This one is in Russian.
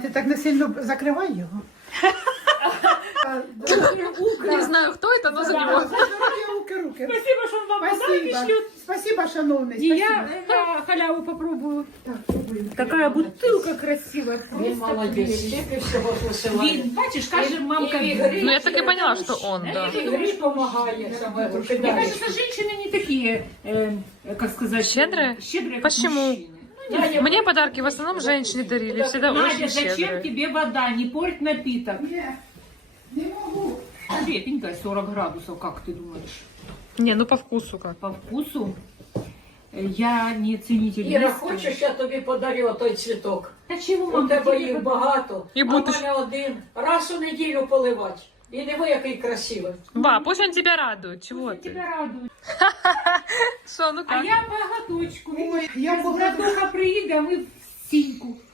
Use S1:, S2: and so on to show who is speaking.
S1: Ти так не сильно закривай його.
S2: Не знаю, кто это, но за него.
S1: Руки.
S3: Спасибо, что он вам подарки
S1: Спасибо.
S3: шлет.
S1: Спасибо, шановний.
S3: И
S1: Спасибо.
S3: я на халяву попробую.
S1: Так, пробуємо.
S3: Такая бутылка красивая.
S4: Він молодець, стільки всього висилає.
S3: Він, бачиш, каже мамка.
S4: І гріх,
S2: Ну, я так и поняла, что он, да.
S4: і гріх допомагає саме
S3: Мне
S4: кидає.
S3: кажется, женщины не такие, как сказать,
S2: Щедрые?
S3: щедрые, как
S2: Почему?
S3: мужчины.
S2: Мне подарки в основном женщины дарили, всегда
S3: Надя,
S2: очень
S3: зачем
S2: щедрые.
S3: тебе вода? Не порть напиток.
S1: Не можу.
S3: Светенькая, 40 градусов, как ты думаешь?
S2: Не, ну по вкусу как.
S3: По вкусу я не ценитель.
S4: Іра,
S3: виски.
S4: хочеш, я тобі подарю той цвіток?
S3: Та чого,
S4: У
S3: мамка,
S4: тебе
S3: тебе
S4: їх багато,
S2: І
S4: а в
S2: будеш.
S4: мене один. Раз у неділю поливати. І диви, який красивий.
S2: Ба, пусть он тебя радует, чего
S3: Пусть
S2: ты?
S3: тебя радует.
S2: Что, ну
S3: А
S2: как?
S3: я по глоточку.
S1: Ой, я
S3: Братуха приїде, а ми в стіньку.